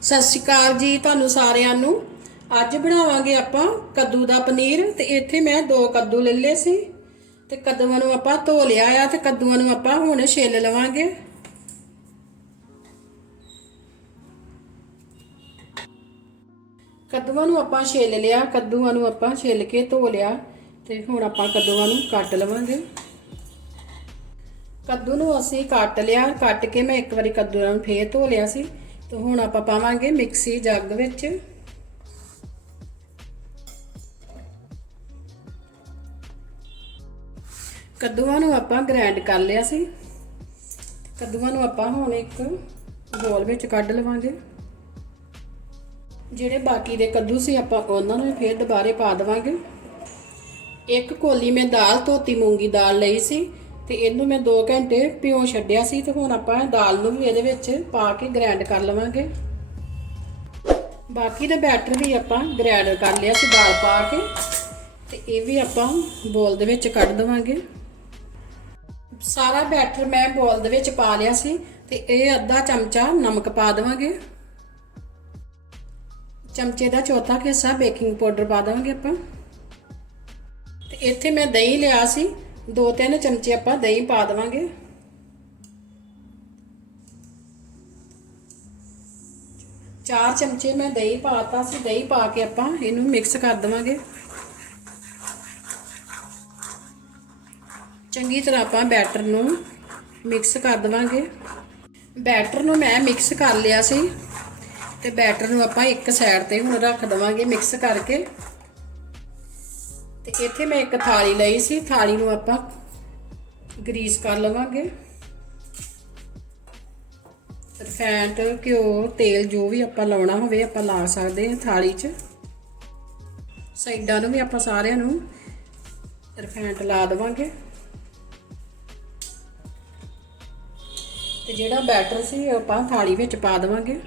ਸਤਿ ਸ਼੍ਰੀ ਅਕਾਲ ਜੀ ਤੁਹਾਨੂੰ ਸਾਰਿਆਂ ਨੂੰ। ਅੱਜ ਬਣਾਵਾਂਗੇ ਆਪਾਂ ਕੱਦੂ ਦਾ ਪਨੀਰ ਤੇ ਇੱਥੇ ਮੈਂ ਦੋ ਕੱਦੂ ਲੈ ਲਏ ਸੀ। ਤੇ ਕੱਦੂਆਂ ਨੂੰ ਆਪਾਂ ਧੋ ਲਿਆ ਆ ਤੇ ਕੱਦੂਆਂ ਨੂੰ ਆਪਾਂ ਹੁਣ ਛਿੱਲ ਲਵਾਂਗੇ। ਕੱਦੂਆਂ ਨੂੰ ਆਪਾਂ ਛਿੱਲ ਲਿਆ, ਕੱਦੂਆਂ ਨੂੰ ਆਪਾਂ ਛਿੱਲ ਕੇ ਧੋ ਲਿਆ ਤੇ ਹੁਣ ਆਪਾਂ ਕੱਦੂਆਂ ਨੂੰ ਕੱਟ ਲਵਾਂਗੇ। ਕੱਦੂ ਨੂੰ ਅਸੀਂ ਕੱਟ ਲਿਆ, ਕੱਟ ਕੇ ਮੈਂ ਇੱਕ ਵਾਰੀ ਕੱਦੂ ਨੂੰ ਫੇਰ ਧੋ ਲਿਆ ਸੀ। ਤੇ ਹੁਣ ਆਪਾਂ ਪਾਵਾਂਗੇ ਮਿਕਸੀ ਜੱਗ ਵਿੱਚ। ਕੱਦੂਆਂ ਨੂੰ ਆਪਾਂ ਗ੍ਰਾਈਂਡ ਕਰ ਲਿਆ ਸੀ। ਕੱਦੂਆਂ ਨੂੰ ਆਪਾਂ ਹੁਣ ਇੱਕ ਬੋਲ ਵਿੱਚ ਕੱਢ ਲਵਾਂਗੇ। ਜਿਹੜੇ ਬਾਕੀ ਦੇ ਕੱਦੂ ਸੀ ਆਪਾਂ ਉਹਨਾਂ ਨੂੰ ਫੇਰ ਦੁਬਾਰੇ ਪਾ ਦੇਵਾਂਗੇ। ਇੱਕ ਕੋਲੀ ਮੈਂ ਦਾਲ ਧੋਤੀ, ਮੂੰਗੀ ਦਾਲ ਲਈ ਸੀ। ਤੇ ਇਹਨੂੰ ਮੈਂ 2 ਘੰਟੇ ਭਿਓ ਛੱਡਿਆ ਸੀ ਤੇ ਹੁਣ ਆਪਾਂ ਦਾਲ ਨੂੰ ਵੀ ਇਹਦੇ ਵਿੱਚ ਪਾ ਕੇ ਗ੍ਰਾਈਂਡ ਕਰ ਲਵਾਂਗੇ। ਬਾਕੀ ਦਾ ਬੈਟਰ ਵੀ ਆਪਾਂ ਗ੍ਰਾਈਂਡ ਕਰ ਲਿਆ ਸੀ ਦਾਲ ਪਾ ਕੇ ਤੇ ਇਹ ਵੀ ਆਪਾਂ ਬੋਲ ਦੇ ਵਿੱਚ ਕੱਢ ਦਵਾਂਗੇ। ਸਾਰਾ ਬੈਟਰ ਮੈਂ ਬੋਲ ਦੇ ਵਿੱਚ ਪਾ ਲਿਆ ਸੀ ਤੇ ਇਹ ਅੱਧਾ ਚਮਚਾ ਨਮਕ ਪਾ ਦਵਾਂਗੇ। ਚਮਚੇ ਦਾ ਚੌਥਾ ਹਿੱਸਾ ਬੇਕਿੰਗ ਪਾਊਡਰ ਪਾ ਦਵਾਂਗੇ ਆਪਾਂ। ਤੇ ਇੱਥੇ ਮੈਂ ਦਹੀਂ ਲਿਆ ਸੀ ਦੋ ਤਿੰਨ ਚਮਚੇ ਆਪਾਂ ਦਹੀਂ ਪਾ ਦਵਾਂਗੇ। ਚਾਰ ਚਮਚੇ ਮੈਂ ਦਹੀਂ ਪਾਤਾ ਸੀ, ਦਹੀਂ ਪਾ ਕੇ ਆਪਾਂ ਇਹਨੂੰ ਮਿਕਸ ਕਰ ਦਵਾਂਗੇ। ਚੰਗੀ ਤਰ੍ਹਾਂ ਆਪਾਂ ਬੈਟਰ ਨੂੰ ਮਿਕਸ ਕਰ ਦਵਾਂਗੇ। ਬੈਟਰ ਨੂੰ ਮੈਂ ਮਿਕਸ ਕਰ ਲਿਆ ਸੀ ਤੇ ਬੈਟਰ ਨੂੰ ਆਪਾਂ ਇੱਕ ਸਾਈਡ ਤੇ ਹੁਣ ਰੱਖ ਦਵਾਂਗੇ ਮਿਕਸ ਕਰਕੇ। ਤੇ ਇੱਥੇ ਮੈਂ ਇੱਕ ਥਾਲੀ ਲਈ ਸੀ। ਥਾਲੀ ਨੂੰ ਆਪਾਂ ਗਰੀਸ ਕਰ ਲਵਾਂਗੇ। ਰਿਫੈਂਡ ਘਿਓ, ਤੇਲ ਜੋ ਵੀ ਆਪਾਂ ਲਾਉਣਾ ਹੋਵੇ ਆਪਾਂ ਲਾ ਸਕਦੇ ਹਾਂ ਥਾਲੀ 'ਚ। ਸਾਈਡਾਂ ਨੂੰ ਵੀ ਆਪਾਂ ਸਾਰਿਆਂ ਨੂੰ ਰਿਫੈਂਡ ਲਾ ਦੇਵਾਂਗੇ। ਤੇ ਜਿਹੜਾ ਬੈਟਰ ਸੀ ਉਹ ਆਪਾਂ ਥਾਲੀ ਵਿੱਚ ਪਾ ਦੇਵਾਂਗੇ।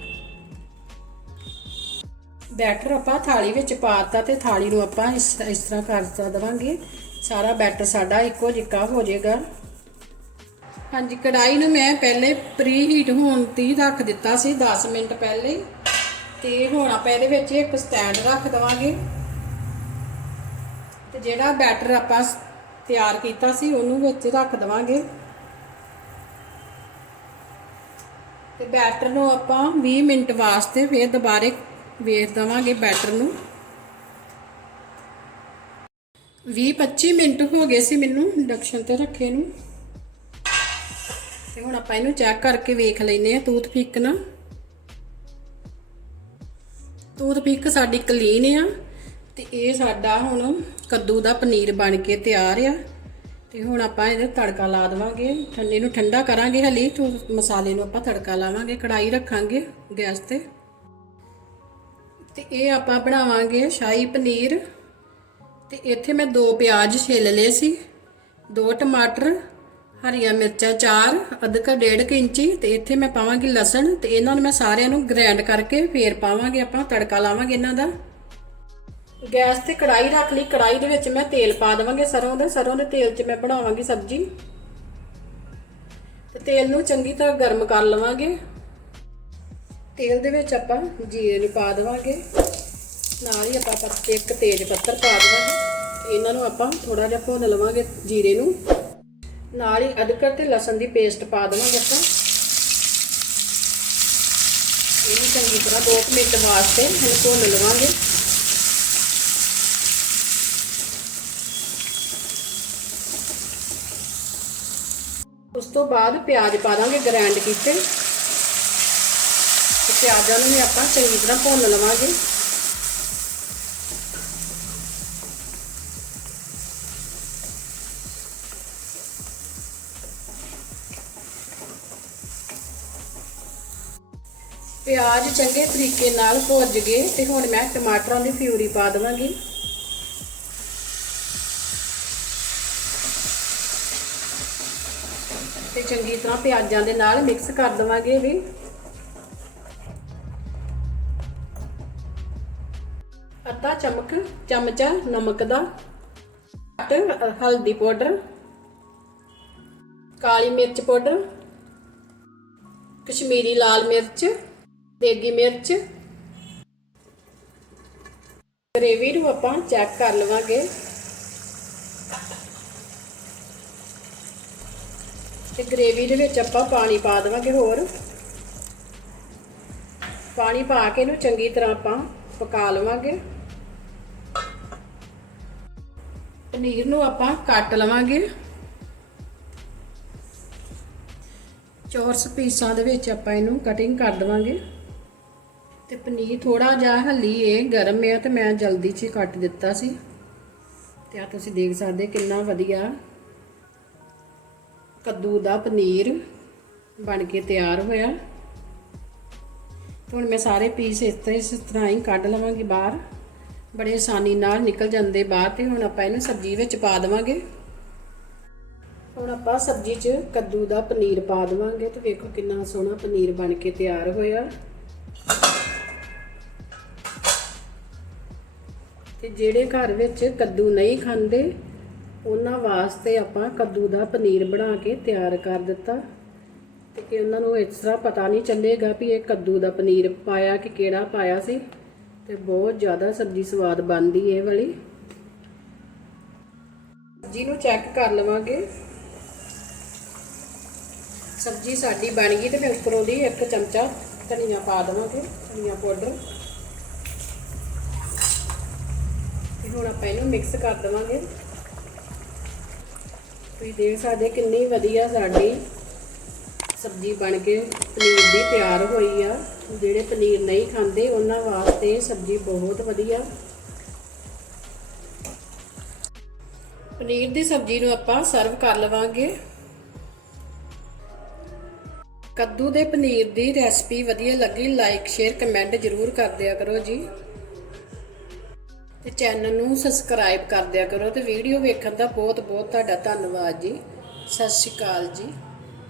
ਬੈਟਰ ਆਪਾਂ ਥਾਲੀ ਵਿੱਚ ਪਾਤਾ ਤੇ ਥਾਲੀ ਨੂੰ ਆਪਾਂ ਇਸ ਇਸ ਤਰ੍ਹਾਂ ਕਰ ਦੇਵਾਂਗੇ। ਸਾਰਾ ਬੈਟਰ ਸਾਡਾ ਇੱਕੋ ਜਿਹਾ ਹੋ ਜਾਏਗਾ ਹਾਂਜੀ ਕੜਾਈ ਨੂੰ ਮੈਂ ਪਹਿਲੇ ਪ੍ਰੀ ਹੀਟ ਹੋਣ ਤੀ ਰੱਖ ਦਿੱਤਾ ਸੀ 10 ਮਿੰਟ ਪਹਿਲੇ ਤੇ ਹੁਣ ਆਪਾਂ ਇਹਦੇ ਵਿੱਚ ਇੱਕ ਸਟੈਂਡ ਰੱਖ ਦਵਾਂਗੇ। ਤੇ ਜਿਹੜਾ ਬੈਟਰ ਆਪਾਂ ਤਿਆਰ ਕੀਤਾ ਸੀ, ਉਹਨੂੰ ਵਿੱਚ ਰੱਖ ਦਵਾਂਗੇ। ਤੇ ਬੈਟਰ ਨੂੰ ਆਪਾਂ 20 ਮਿੰਟ ਵਾਸਤੇ ਫੇਰ ਦੁਬਾਰੇ ਵੇਖ ਦਵਾਂਗੇ ਬੈਟਰ ਨੂੰ। 20-25 ਮਿੰਟ ਹੋ ਗਏ ਸੀ ਮੈਨੂੰ ਇੰਡਕਸ਼ਨ ਤੇ ਰੱਖੇ ਨੂੰ। ਤੇ ਹੁਣ ਆਪਾਂ ਇਹਨੂੰ ਚੈੱਕ ਕਰਕੇ ਵੇਖ ਲੈਨੇ ਆ ਤੂਤ ਪਿਕ ਨਾਲ। ਤੂਤ ਪਿਕ ਸਾਡੀ ਕਲੀਨ ਆ ਤੇ ਇਹ ਸਾਡਾ ਹੁਣ ਕੱਦੂ ਦਾ ਪਨੀਰ ਬਣ ਕੇ ਤਿਆਰ ਆ। ਤੇ ਹੁਣ ਆਪਾਂ ਇਹਦੇ ਤੜਕਾ ਲਾ ਦੇਵਾਂਗੇ। ਠੰਡੇ ਨੂੰ ਠੰਡਾ ਕਰਾਂਗੇ ਹਲੀ। ਤੋਂ ਮਸਾਲੇ ਨੂੰ ਆਪਾਂ ਤੜਕਾ ਲਾਵਾਂਗੇ। ਕੜਾਈ ਰੱਖਾਂਗੇ ਗੈਸ ਤੇ। ਤੇ ਇਹ ਆਪਾਂ ਬਣਾਵਾਂਗੇ ਸ਼ਾਹੀ ਪਨੀਰ। ਤੇ ਇੱਥੇ ਮੈਂ ਦੋ ਪਿਆਜ਼ ਛਿੱਲ ਲਏ ਸੀ, ਦੋ ਟਮਾਟਰ, ਹਰੀਆਂ ਮਿਰਚਾਂ ਚਾਰ, ਅਦਰਕ ਡੇਢ ਕੁ ਇੰਚੀ ਤੇ ਇੱਥੇ ਮੈਂ ਪਾਵਾਂਗੀ ਲਸਣ ਤੇ ਇਹਨਾਂ ਨੂੰ ਮੈਂ ਸਾਰਿਆਂ ਨੂੰ ਗ੍ਰਾਈਂਡ ਕਰਕੇ ਫੇਰ ਪਾਵਾਂਗੇ ਆਪਾਂ, ਤੜਕਾ ਲਾਵਾਂਗੇ ਇਹਨਾਂ ਦਾ। ਗੈਸ ਤੇ ਕੜਾਈ ਰੱਖ ਲਈ ਕੜਾਈ ਦੇ ਵਿੱਚ ਮੈਂ ਤੇਲ ਪਾ ਦੇਵਾਂਗੇ ਸਰੋਂ ਦੇ ਸਰੋਂ ਦੇ ਤੇਲ 'ਚ ਮੈਂ ਬਣਾਵਾਂਗੀ ਸਬਜ਼ੀ। ਤੇ ਤੇਲ ਨੂੰ ਚੰਗੀ ਤਰ੍ਹਾਂ ਗਰਮ ਕਰ ਲਵਾਂਗੇ। ਤੇਲ ਦੇ ਵਿੱਚ ਆਪਾਂ ਜੀਰੇ ਨੂੰ ਪਾ ਦੇਵਾਂਗੇ। ਨਾਲ ਹੀ ਆਪਾਂ ਪੱਤੇ ਇੱਕ ਤੇਜ ਪੱਤਰ ਪਾ ਦੇਵਾਂਗੇ। ਇਹਨਾਂ ਨੂੰ ਆਪਾਂ ਥੋੜਾ ਜਿਹਾ ਭੁੰਨ ਲਵਾਂਗੇ ਜੀਰੇ ਨੂੰ। ਨਾਲ ਹੀ ਅਦਰਕ ਤੇ ਲਸਣ ਦੀ ਪੇਸਟ ਪਾ ਦੇਵਾਂਗੇ ਆਪਾਂ। ਇਹਨੂੰ ਚੰਗੀ ਤਰ੍ਹਾਂ 2 ਮਿੰਟ ਵਾਸਤੇ ਹੁਣ ਭੁੰਨ ਲਵਾਂਗੇ। ਉਸ ਤੋਂ ਬਾਅਦ ਪਿਆਜ਼ ਪਾ ਦਾਂਗੇ ਗ੍ਰਾਈਂਡ ਕੀਤੇ। ਪਿਆਜ਼ਾਂ ਨੂੰ ਵੀ ਆਪਾਂ ਚੰਗੀ ਤਰ੍ਹਾਂ ਭੁੰਨ ਲਵਾਂਗੇ। ਪਿਆਜ਼ ਚੰਗੇ ਤਰੀਕੇ ਨਾਲ ਭੁੱਜ ਗਏ ਤੇ ਹੁਣ ਮੈਂ ਟਮਾਟਰਾਂ ਦੀ ਪਿਊਰੀ ਪਾ ਦੇਵਾਂਗੀ। ਤੇ ਚੰਗੀ ਤਰ੍ਹਾਂ ਪਿਆਜ਼ਾਂ ਦੇ ਨਾਲ ਮਿਕਸ ਕਰ ਦਵਾਂਗੇ ਵੀ। ਅੱਧਾ ਚਮਕ, ਚਮਚਾ ਨਮਕ ਦਾ ਹਲਦੀ ਪਾਊਡਰ, ਕਾਲੀ ਮਿਰਚ ਪਾਊਡਰ, ਕਸ਼ਮੀਰੀ ਲਾਲ ਮਿਰਚ, ਦੇਗੀ ਮਿਰਚ ਗ੍ਰੇਵੀ ਨੂੰ ਆਪਾਂ ਚੈੱਕ ਕਰ ਲਵਾਂਗੇ। ਤੇ ਗ੍ਰੇਵੀ ਦੇ ਵਿੱਚ ਆਪਾਂ ਪਾਣੀ ਪਾ ਦੇਵਾਂਗੇ ਹੋਰ। ਪਾਣੀ ਪਾ ਕੇ ਇਹਨੂੰ ਚੰਗੀ ਤਰ੍ਹਾਂ ਆਪਾਂ ਪਕਾ ਲਵਾਂਗੇ। ਪਨੀਰ ਨੂੰ ਆਪਾਂ ਕੱਟ ਲਵਾਂਗੇ। ਚੌਰਸ ਪੀਸਾਂ ਦੇ ਵਿੱਚ ਆਪਾਂ ਇਹਨੂੰ ਕਟਿੰਗ ਕਰ ਦਵਾਂਗੇ ਤੇ ਪਨੀਰ ਥੋੜਾ ਜਿਹਾ ਹੱਲੀ ਇਹ ਗਰਮ ਹੈ ਤੇ ਮੈਂ ਜਲਦੀ 'ਚ ਕੱਟ ਦਿੱਤਾ ਸੀ। ਤੇ ਆ ਤੁਸੀਂ ਦੇਖ ਸਕਦੇ ਕਿੰਨਾ ਵਧੀਆ ਕੱਦੂ ਦਾ ਪਨੀਰ ਬਣ ਕੇ ਤਿਆਰ ਹੋਇਆ। ਹੁਣ ਮੈਂ ਸਾਰੇ ਪੀਸ ਇਸ ਤਰ੍ਹਾਂ ਇਸ ਤਰ੍ਹਾਂ ਹੀ ਕੱਢ ਲਵਾਂਗੀ ਬਾਹਰ। ਬੜੇ ਆਸਾਨੀ ਨਾਲ ਨਿਕਲ ਜਾਂਦੇ ਬਾਹਰ ਤੇ ਹੁਣ ਆਪਾਂ ਇਹਨੂੰ ਸਬਜ਼ੀ ਵਿੱਚ ਪਾ ਦੇਵਾਂਗੇ। ਹੁਣ ਆਪਾਂ ਸਬਜ਼ੀ 'ਚ ਕੱਦੂ ਦਾ ਪਨੀਰ ਪਾ ਦੇਵਾਂਗੇ ਤੇ ਵੇਖੋ ਕਿੰਨਾ ਸੋਹਣਾ ਪਨੀਰ ਬਣ ਕੇ ਤਿਆਰ ਹੋਇਆ। ਤੇ ਜਿਹੜੇ ਘਰ ਵਿੱਚ ਕੱਦੂ ਨਹੀਂ ਖਾਂਦੇ, ਉਹਨਾਂ ਵਾਸਤੇ ਆਪਾਂ ਕੱਦੂ ਦਾ ਪਨੀਰ ਬਣਾ ਕੇ ਤਿਆਰ ਕਰ ਦਿੱਤਾ। ਤੇ ਕਿ ਉਹਨਾਂ ਨੂੰ ਇਸ ਤਰ੍ਹਾਂ ਪਤਾ ਨਹੀਂ ਚੱਲੇਗਾ ਵੀ ਇਹ ਕੱਦੂ ਦਾ ਪਨੀਰ ਪਾਇਆ ਕਿ ਕਿਹੜਾ ਪਾਇਆ ਸੀ। ਤੇ ਬਹੁਤ ਜ਼ਿਆਦਾ ਸਬਜ਼ੀ ਸਵਾਦ ਬਣਦੀ ਇਹ ਵਾਲੀ। ਸਬਜ਼ੀ ਨੂੰ ਚੈੱਕ ਕਰ ਲਵਾਂਗੇ। ਸਬਜ਼ੀ ਸਾਡੀ ਬਣ ਗਈ ਤੇ ਮੈਂ ਉੱਪਰੋਂ ਦੀ ਇੱਕ ਚਮਚਾ ਧਨੀਆ ਪਾ ਦੇਵਾਂਗੇ, ਧਨੀਆ ਪਾਊਡਰ। ਤੇ ਹੁਣ ਆਪਾਂ ਇਹਨੂੰ ਮਿਕਸ ਕਰ ਦੇਵਾਂਗੇ। ਤੁਸੀਂ ਦੇਖ ਸਕਦੇ ਕਿੰਨੀ ਵਧੀਆ ਸਾਡੀ ਸਬਜ਼ੀ ਬਣ ਕੇ ਪਨੀਰ ਦੀ ਤਿਆਰ ਹੋਈ ਆ। ਜਿਹੜੇ ਪਨੀਰ ਨਹੀਂ ਖਾਂਦੇ, ਉਹਨਾਂ ਵਾਸਤੇ ਸਬਜ਼ੀ ਬਹੁਤ ਵਧੀਆ। ਪਨੀਰ ਦੀ ਸਬਜ਼ੀ ਨੂੰ ਆਪਾਂ ਸਰਵ ਕਰ ਲਵਾਂਗੇ। ਕੱਦੂ ਦੇ ਪਨੀਰ ਦੀ ਰੈਸਪੀ ਵਧੀਆ ਲੱਗੀ, ਲਾਈਕ, ਸ਼ੇਅਰ, ਕਮੈਂਟ ਜ਼ਰੂਰ ਕਰ ਦਿਆ ਕਰੋ ਜੀ। ਤੇ ਚੈਨਲ ਨੂੰ ਸਬਸਕ੍ਰਾਈਬ ਕਰ ਦਿਆ ਕਰੋ ਤੇ ਵੀਡੀਓ ਵੇਖਣ ਦਾ ਬਹੁਤ ਬਹੁਤ ਤੁਹਾਡਾ ਧੰਨਵਾਦ ਜੀ। ਸਤਿ ਸ਼੍ਰੀ ਅਕਾਲ ਜੀ।